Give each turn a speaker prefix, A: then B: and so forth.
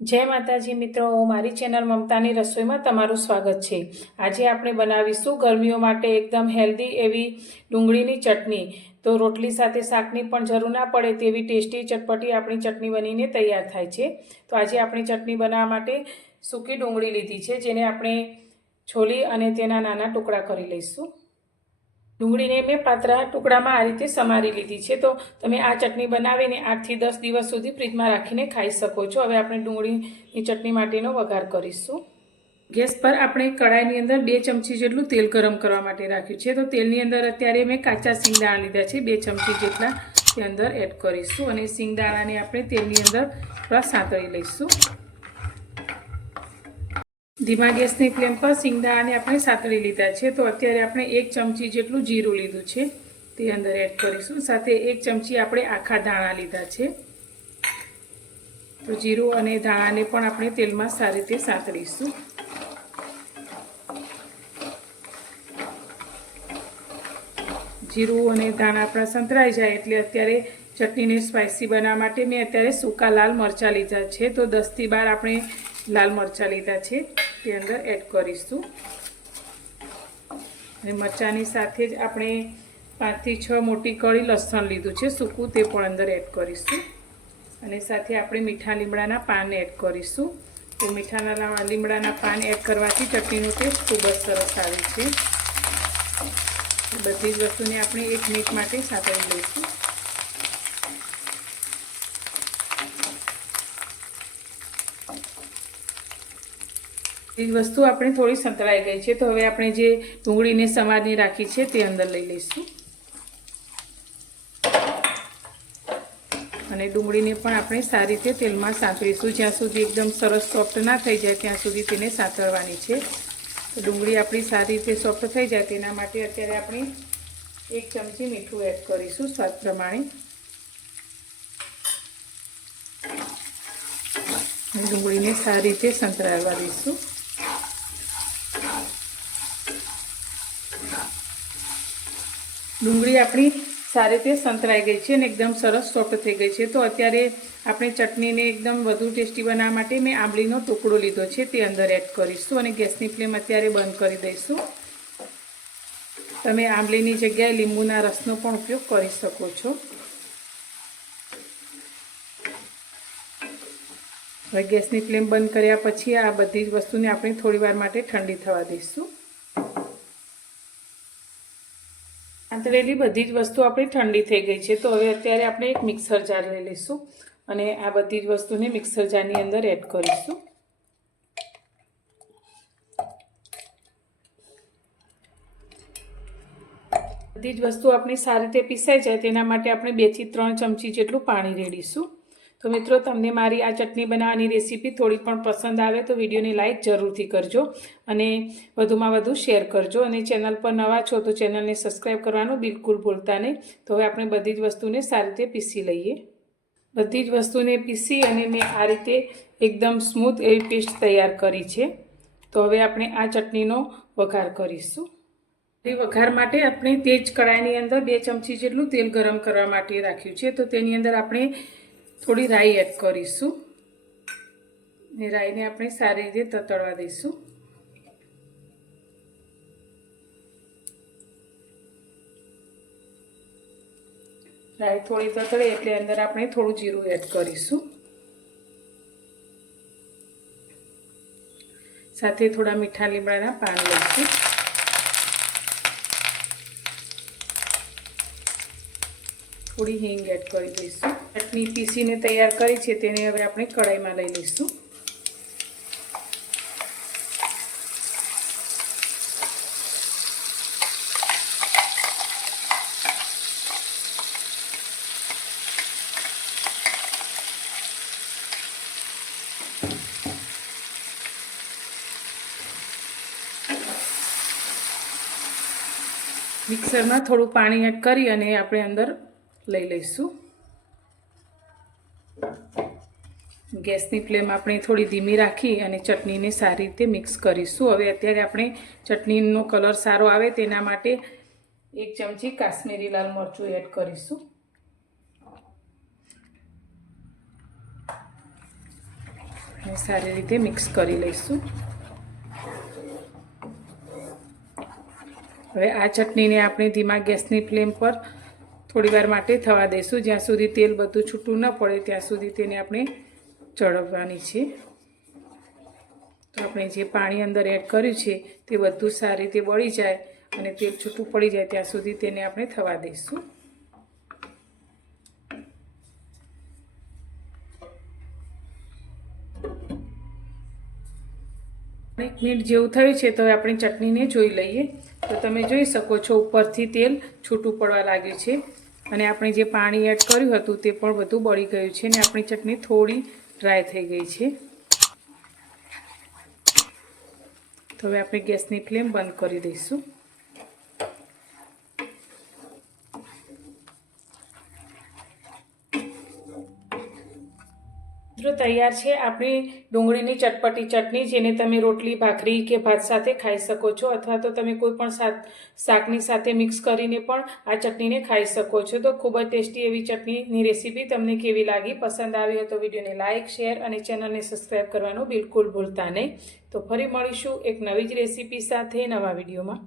A: જય માતાજી મિત્રો, મારી ચેનલ મમતાની રસોઈમાં તમારું સ્વાગત છે. આજે આપણે બનાવીશું ગરમીઓ માટે એકદમ હેલ્ધી એવી ડુંગળીની ચટણી. તો રોટલી સાથે શાકની પણ જરૂર ના પડે તેવી ટેસ્ટી ચટપટી આપણી ચટણી બનીને તૈયાર થાય છે. તો આજે આપણી ચટણી બનાવવા માટે સૂકી ડુંગળી લીધી છે, જેને આપણે છોલી અને તેના નાના ટુકડા કરી લઈશું. ડુંગળીને મેં પાતળા ટુકડામાં આ રીતે સમારી લીધી છે. તો તમે આ ચટણી બનાવીને આઠથી દસ દિવસ સુધી ફ્રીજમાં રાખીને ખાઈ શકો છો. હવે આપણે ડુંગળીની ચટણી માટેનો વઘાર કરીશું. ગેસ પર આપણે કડાઈની અંદર બે ચમચી જેટલું તેલ ગરમ કરવા માટે રાખ્યું છે. તો તેલની અંદર અત્યારે મેં કાચા સિંગદાણા લીધા છે. બે ચમચી જેટલા તે અંદર એડ કરીશું અને સિંગદાણાને આપણે તેલની અંદર થોડા સાંતળી લઈશું. ધીમા ગેસની ફ્લેમ પર સિંગદાણાને આપણે સાતળી લીધા છે. તો અત્યારે આપણે એક ચમચી જેટલું જીરું લીધું છે. તે અંદર એડ કરીશું. સાથે એક ચમચી આપણે આખા ધાણા લીધા છે. તો જીરું અને ધાણાને પણ આપણે તેલમાં સારી રીતે સાતળીશું જીરું અને ધાણા આપણા સંતરાઈ જાય એટલે અત્યારે ચટણીને સ્પાઇસી બનાવવા માટે મેં અત્યારે સૂકા લાલ મરચાં લીધા છે. તો દસથી બાર આપણે લાલ મરચાં લીધા છે. તે અંદર એડ કરીશું. અને મરચાંની સાથે જ આપણે પાંચથી છ મોટી કળી લસણ લીધું છે, સૂકું તે પણ અંદર એડ કરીશું. અને સાથે આપણે મીઠા લીમડાના પાન એડ કરીશું. તો મીઠાના લીમડાના પાન એડ કરવાથી ચટણીનો ટેસ્ટ ખૂબ જ સરસ આવે છે. બધી જ વસ્તુને આપણે એક મિનિટ માટે સાતળી લઈશું. એ વસ્તુ આપણે થોડી સંતળાઈ ગઈ છે. તો હવે આપણે જે ડુંગળીને સમારી રાખી છે તે અંદર લઈ લઈશું. અને ડુંગળીને પણ આપણે સારી રીતે તેલમાં સાંતળીશું જ્યાં સુધી એકદમ સરસ સોફ્ટ ના થઈ જાય ત્યાં સુધી તેને સાંતળવાની છે. તો ડુંગળી આપણી સારી રીતે સોફ્ટ થઈ જાય તેના માટે અત્યારે આપણે એક ચમચી મીઠું એડ કરીશું સ્વાદ પ્રમાણે. ડુંગળીને સારી રીતે સંતળાવવા દઈશું. ડુંગળી આપણી સારી રીતે સંતરાઈ ગઈ છે અને એકદમ સરસ સોફ્ટ થઈ ગઈ છે. તો અત્યારે આપણે ચટણીને એકદમ વધુ ટેસ્ટી બનાવવા માટે મેં આંબલીનો ટુકડો લીધો છે તે અંદર એડ કરીશું અને ગેસની ફ્લેમ અત્યારે બંધ કરી દઈશું. તમે આંબલીની જગ્યાએ લીંબુના રસનો પણ ઉપયોગ કરી શકો છો. હવે ગેસની ફ્લેમ બંધ કર્યા પછી આ બધી જ વસ્તુને આપણે થોડીવાર માટે ઠંડી થવા દઈશું. આંતળેલી બધી જ વસ્તુ આપણી ઠંડી થઈ ગઈ છે. તો હવે અત્યારે આપણે એક મિક્સર જાર લઈ લઈશું અને આ બધી જ વસ્તુને મિક્સર જારની અંદર એડ કરીશું. બધી જ વસ્તુ આપણી સારી રીતે પીસાઈ જાય, તેના માટે આપણે બેથી ત્રણ ચમચી જેટલું પાણી રેડીશું. તો મિત્રો, તમને મારી આ ચટણી બનાવવાની રેસીપી થોડી પણ પસંદ આવે તો વિડીયોને લાઇક જરૂરથી કરજો અને વધુમાં વધુ શેર કરજો. અને ચેનલ પર નવા છો તો ચેનલને સબસ્ક્રાઈબ કરવાનું બિલકુલ ભૂલતા નહીં. તો હવે આપણે બધી જ વસ્તુને સારી રીતે પીસી લઈએ. બધી જ વસ્તુને પીસી અને મેં આ રીતે એકદમ સ્મૂથ એવી પેસ્ટ તૈયાર કરી છે. તો હવે આપણે આ ચટણીનો વઘાર કરીશું. વઘાર માટે આપણે તે જ કડાઈની અંદર બે ચમચી જેટલું તેલ ગરમ કરવા માટે રાખ્યું છે. તો તેની અંદર આપણે થોડી રાઈ એડ કરીશું. ને રાઈને આપણે સારી રીતે તતળવા દઈશું. રાઈ થોડી તતડે એટલે અંદર આપણે થોડું જીરું એડ કરીશું. સાથે થોડા મીઠા લીમડાના પાન લઈશું. થોડી હિંગ એડ કરી દઈશું. ચટણી પીસીને તૈયાર કરી છે, તેને હવે આપણે કઢાઈમાં લઈ લઈશું. મિક્સરમાં થોડું પાણી એડ કરી અને આપણે અંદર લઈ લઈશું. ગેસની ફ્લેમ આપણે થોડી ધીમી રાખી અને ચટણીને સારી રીતે મિક્સ કરીશું. હવે અત્યારે આપણે ચટણીનો કલર સારો આવે તેના માટે એક ચમચી કાશ્મીરી લાલ મરચું એડ કરીશું. અને સારી રીતે મિક્સ કરી લઈશું. હવે આ ચટણીને આપણે ધીમા ગેસની ફ્લેમ પર થોડી વાર માટે થવા દઈશું. જ્યાં સુધી તેલ બધું છૂટું ન પડે, ત્યાં સુધી તેને આપણે ચડવવાની છે. તો આપણે જે પાણી અંદર એડ કર્યું છે, તે બધું સારી રીતે બળી જાય અને તેલ છૂટું પડી જાય, ત્યાં સુધી તેને આપણે થવા દઈશું. મિનિટ જેવું થયું છે તો હવે આપણે ચટણીને જોઈ લઈએ. તો તમે જોઈ શકો છો ઉપરથી તેલ છૂટું પડવા લાગ્યું છે અને આપણે જે પાણી એડ કર્યું હતું તે પણ બધું બળી ગયું છે અને આપણી ચટણી થોડી ડ્રાય થઈ ગઈ છે. તો હવે આપણે ગેસની ફ્લેમ બંધ કરી દઈશું. મિત્રો તૈયાર છે આપણી ડુંગળીની ચટપટી ચટણી, જેને તમે રોટલી, ભાખરી કે ભાત સાથે ખાઈ શકો છો, અથવા તો તમે કોઈ પણ શાક શાકની સાથે મિક્સ કરીને પણ આ ચટણીને ખાઈ શકો છો. તો ખૂબ જ ટેસ્ટી એવી ચટણીની રેસીપી તમને કેવી લાગી, પસંદ આવી હોય તો વિડીયોને લાઇક, શેર અને ચેનલને સબસ્ક્રાઈબ કરવાનું બિલકુલ ભૂલતા નહીં. તો ફરી મળીશું એક નવી જ રેસીપી સાથે નવા વિડીયોમાં.